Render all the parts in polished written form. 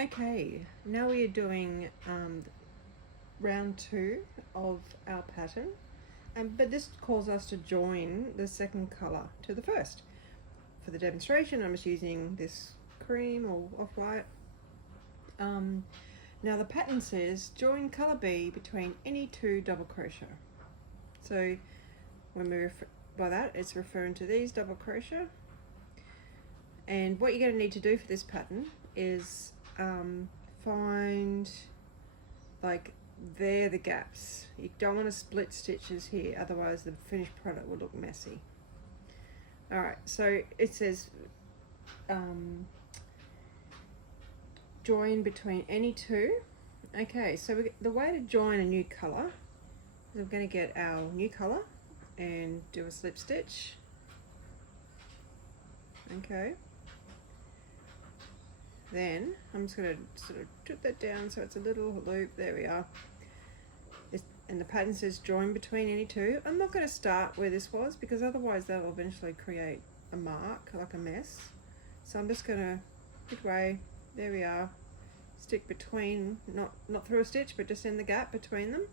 Okay, now we are doing round 2 of our pattern, but this calls us to join the second colour to the first. For the demonstration, I'm just using this cream or off-white. Now the pattern says join colour B between any 2 double crochet. So when we by that, it's referring to these double crochet. And what you're going to need to do for this pattern is find, like, there the gaps. You don't want to split stitches here, otherwise the finished product will look messy. Alright, so it says join between any 2. Okay, so the way to join a new colour is we're going to get our new colour and do a slip stitch. Okay. Then I'm just going to sort of put that down so it's a little loop. There we are. And the pattern says join between any 2. I'm not going to start where this was because otherwise that will eventually create a mark, like a mess. So I'm just going to midway, there we are, stick between, not through a stitch, but just in the gap between them.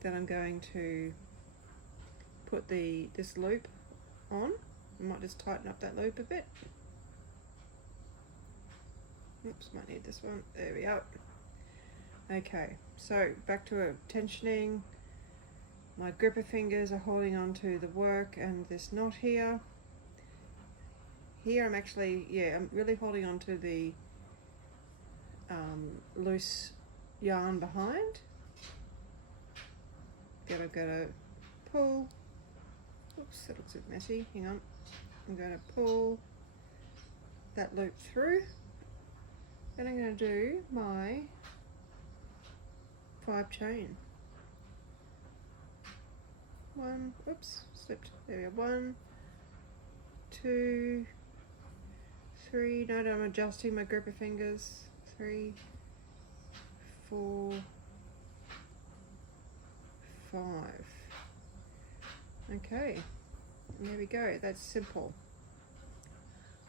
Then I'm going to put this loop on. I might just tighten up that loop a bit. Oops, might need this one. There we are. Okay, so back to tensioning. My gripper fingers are holding on to the work and this knot here. Here I'm actually, I'm really holding on to the loose yarn behind. Then I'm going to pull. Oops, that looks a bit messy. Hang on. I'm going to pull that loop through. Then I'm going to do my 5 chain. 1, oops, slipped. There we go. 1, 2, 3. No, I'm adjusting my gripper fingers. 3, 4, 5. Okay, and there we go. That's simple.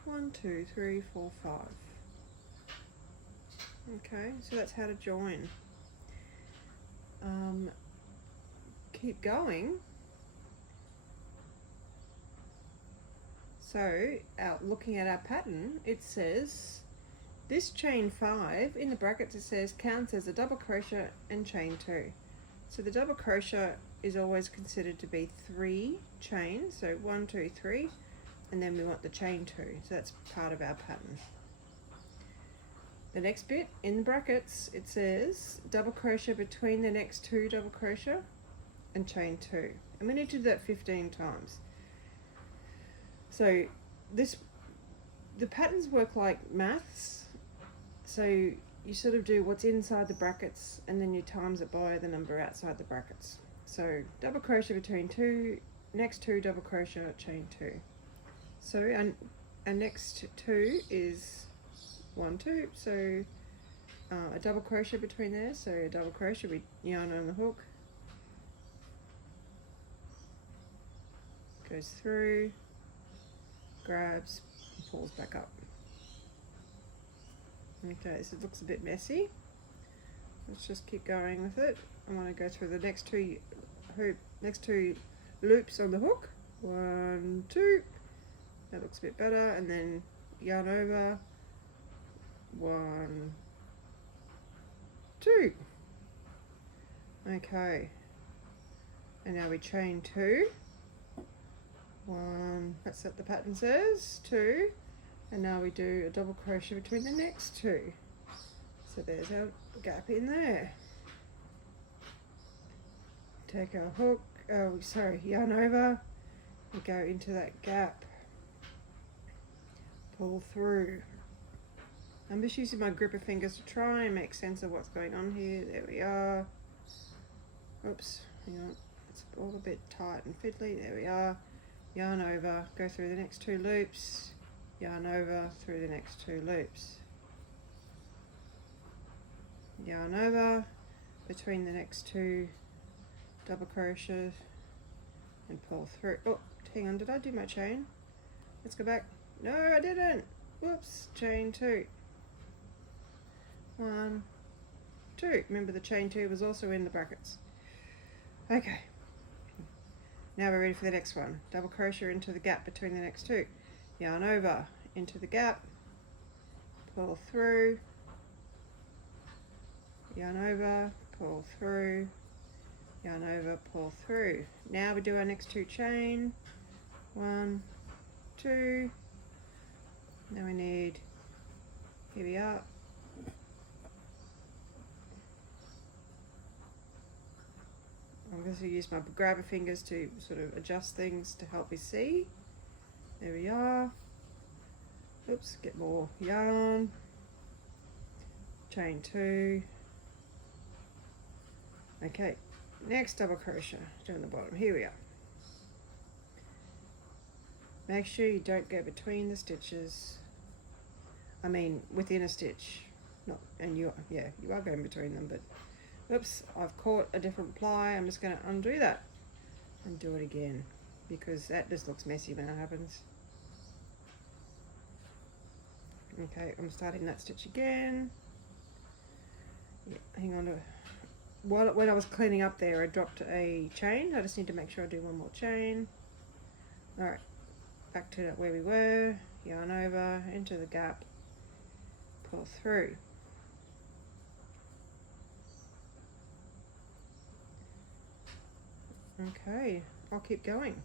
1, 2, 3, 4, 5. Okay, so that's how to join. Keep going. So, looking at our pattern, it says this chain 5 in the brackets, it says counts as a double crochet and chain 2. So the double crochet is always considered to be 3 chains. So 1, 2, 3, and then we want the chain 2. So that's part of our pattern. The next bit in the brackets, it says double crochet between the next 2 double crochet and chain 2. And we need to do that 15 times. So the patterns work like maths. So you sort of do what's inside the brackets and then you times it by the number outside the brackets. So double crochet between 2, next 2 double crochet, chain 2. So our next 2 is 1, 2, so a double crochet between there, so a double crochet, we yarn on the hook, goes through, grabs, and pulls back up. Okay, so it looks a bit messy. Let's just keep going with it. I want to go through the next 2 loops on the hook. 1, 2, that looks a bit better, and then yarn over. 1, 2. Okay, and now we chain 2. 1, that's what the pattern says, 2, and now we do a double crochet between the next 2. So there's our gap in there. Take our hook, yarn over, and go into that gap. Pull through. I'm just using my gripper fingers to try and make sense of what's going on here. There we are. Oops, hang on. It's all a bit tight and fiddly. There we are. Yarn over, go through the next 2 loops. Yarn over, through the next 2 loops. Yarn over, between the next 2 double crochets and pull through. Oh, hang on, did I do my chain? Let's go back. No, I didn't. Whoops, chain 2. 1, 2. Remember the chain 2 was also in the brackets. Okay, now we're ready for the next one. Double crochet into the gap between the next 2. Yarn over into the gap, pull through, yarn over, pull through, yarn over, pull through. Now we do our next 2 chain. 1, 2. Now we need, here we are. I'm going to use my grabber fingers to sort of adjust things to help me see. There we are. Oops, get more yarn. Chain 2. Okay, next double crochet down the bottom. Here we are. Make sure you don't go between the stitches. I mean, within a stitch. Not, and you are going between them, but oops, I've caught a different ply. I'm just going to undo that and do it again because that just looks messy when it happens. Okay, I'm starting that stitch again. Yeah, hang on to. When I was cleaning up there, I dropped a chain. I just need to make sure I do one more chain. All right, back to where we were. Yarn over into the gap, pull through. Okay, I'll keep going.